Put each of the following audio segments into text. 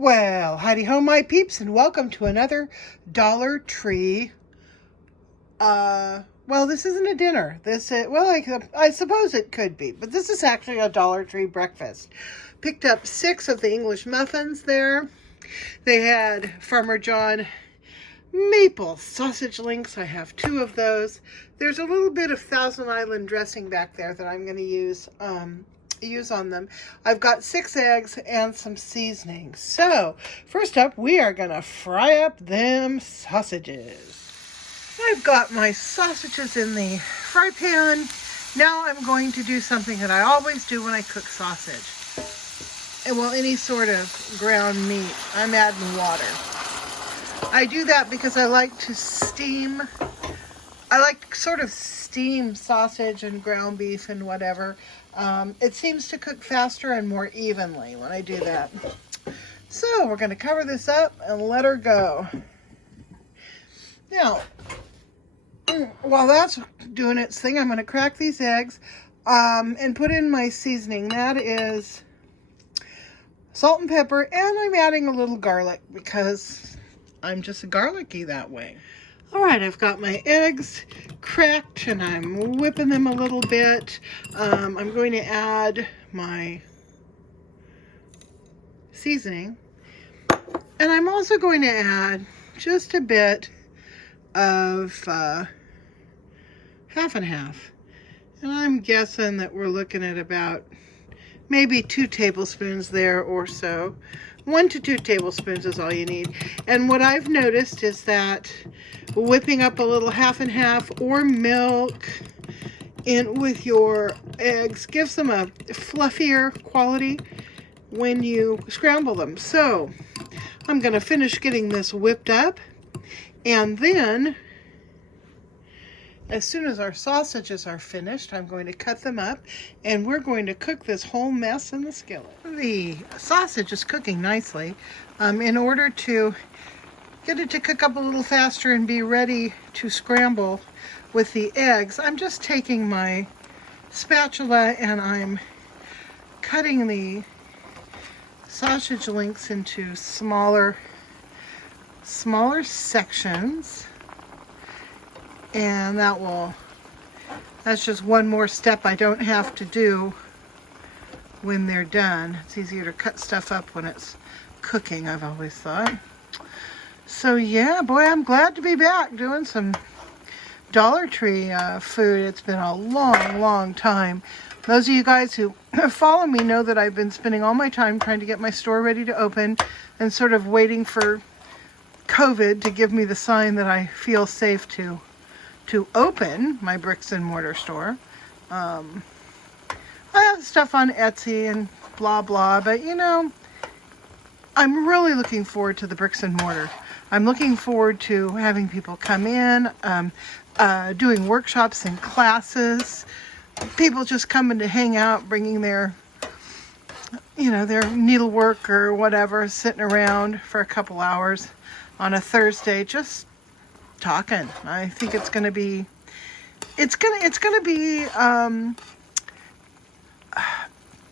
Well, howdy ho, my peeps, and welcome to another Dollar Tree. Well, this isn't a dinner. I suppose it could be, but this is actually a Dollar Tree breakfast. Picked up 6 of the English muffins there. They had Farmer John maple sausage links. I have 2 of those. There's a little bit of Thousand Island dressing back there that I'm going to use on them. I've got 6 eggs and some seasoning. So first up, we are gonna fry up them sausages. I've got my sausages in the fry pan. Now I'm going to do something that I always do when I cook sausage. And well, any sort of ground meat, I'm adding water. I do that because I like to steam sausage and ground beef and whatever. It seems to cook faster and more evenly when I do that. So we're going to cover this up and let her go. Now, while that's doing its thing, I'm going to crack these eggs and put in my seasoning. That is salt and pepper, and I'm adding a little garlic because I'm just garlicky that way. All right, I've got my eggs cracked and I'm whipping them a little bit. I'm going to add my seasoning. And I'm also going to add just a bit of half and half. And I'm guessing that we're looking at about maybe 2 tablespoons there or so. 1 to 2 tablespoons is all you need. And what I've noticed is that whipping up a little half and half or milk in with your eggs gives them a fluffier quality when you scramble them. So I'm going to finish getting this whipped up, and then as soon as our sausages are finished, I'm going to cut them up and we're going to cook this whole mess in the skillet. The sausage is cooking nicely. In order to get it to cook up a little faster and be ready to scramble with the eggs, I'm just taking my spatula and I'm cutting the sausage links into smaller sections. And that's just one more step I don't have to do when they're done. It's easier to cut stuff up when it's cooking, I've always thought. So yeah, boy, I'm glad to be back doing some Dollar Tree food. It's been a long time. Those of you guys who follow me know that I've been spending all my time trying to get my store ready to open and sort of waiting for COVID to give me the sign that I feel safe to open my bricks and mortar store. I have stuff on Etsy and blah blah, but you know, I'm really looking forward to the bricks and mortar. I'm looking forward to having people come in, doing workshops and classes, people just coming to hang out, bringing their needlework or whatever, sitting around for a couple hours on a Thursday, just talking. I think it's going to be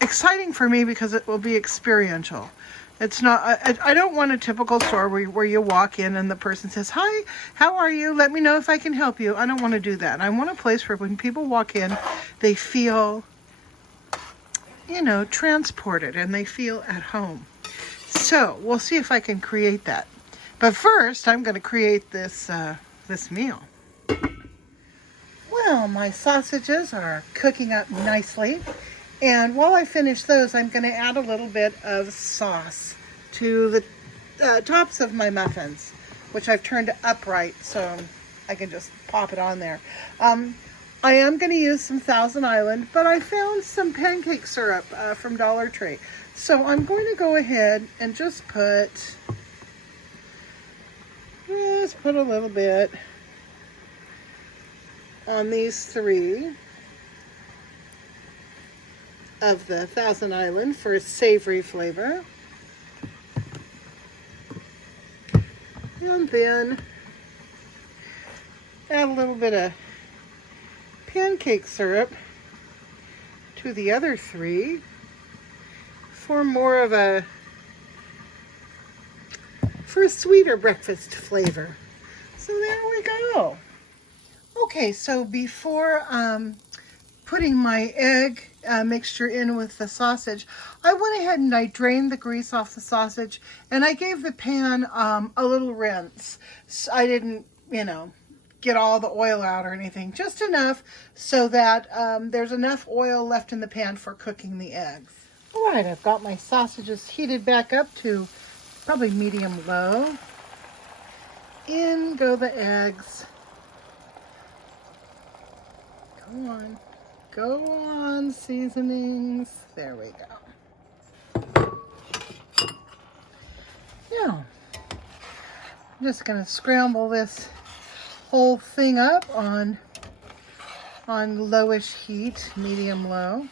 exciting for me because it will be experiential. It's not, I don't want a typical store where you walk in and the person says, "Hi, how are you? Let me know if I can help you." I don't want to do that. I want a place where when people walk in, they feel, transported and they feel at home. So we'll see if I can create that. But first, I'm going to create this meal. Well, my sausages are cooking up nicely. And while I finish those, I'm going to add a little bit of sauce to the tops of my muffins, which I've turned upright so I can just pop it on there. I am going to use some Thousand Island, but I found some pancake syrup from Dollar Tree. So I'm going to go ahead and just put a little bit on these 3 of the Thousand Island for a savory flavor. And then add a little bit of pancake syrup to the other 3 for more of a for a sweeter breakfast flavor. So there we go. Okay, so before putting my egg mixture in with the sausage, I went ahead and I drained the grease off the sausage, and I gave the pan a little rinse. So I didn't, get all the oil out or anything, just enough so that there's enough oil left in the pan for cooking the eggs. All right, I've got my sausages heated back up to probably medium low. In go the eggs. Go on, seasonings. There we go. Now, I'm just going to scramble this whole thing up on lowish heat, medium low.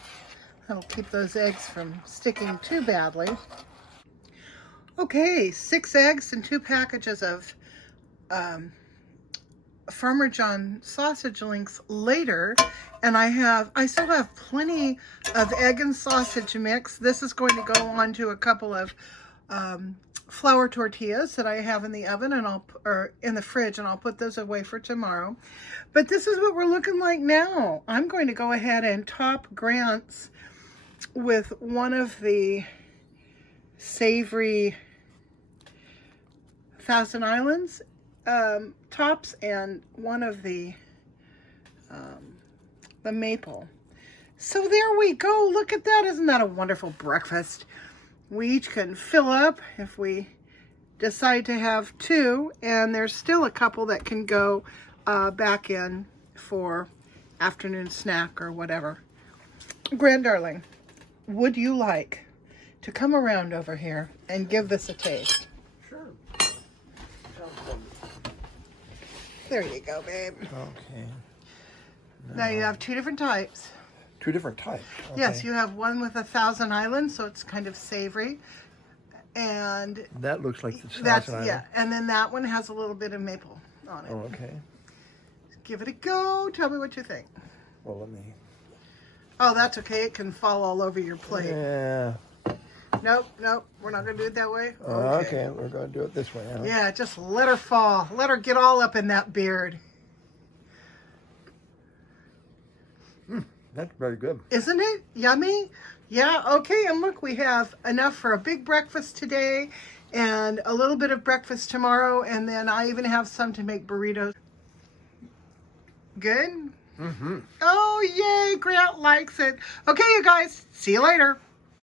That'll keep those eggs from sticking too badly. Okay, 6 eggs and 2 packages of Farmer John sausage links later, and I still have plenty of egg and sausage mix. This is going to go on to a couple of flour tortillas that I have in the oven or in the fridge, and I'll put those away for tomorrow. But this is what we're looking like now. I'm going to go ahead and top Grant's with one of the savory Thousand Islands tops and one of the maple. So there we go. Look at that. Isn't that a wonderful breakfast? We each can fill up if we decide to have 2, and there's still a couple that can go back in for afternoon snack or whatever. Grand darling, would you like to come around over here and give this a taste? Sure. There you go, babe. Okay. Now you have 2 different types. 2 different types. Okay. Yes, you have one with a Thousand Islands, so it's kind of savory, and That looks like the that's Thousand Island. yeah. And then that one has a little bit of maple on it. Oh, okay. Give it a go. Tell me what you think. Well, let me. Oh, that's okay. It can fall all over your plate. Yeah. Nope. We're not going to do it that way. Okay, we're going to do it this way. Huh? Yeah, just let her fall. Let her get all up in that beard. That's very good. Isn't it? Yummy? Yeah, okay. And look, we have enough for a big breakfast today and a little bit of breakfast tomorrow. And then I even have some to make burritos. Good? Mm-hmm. Oh, yay. Grant likes it. Okay, you guys. See you later.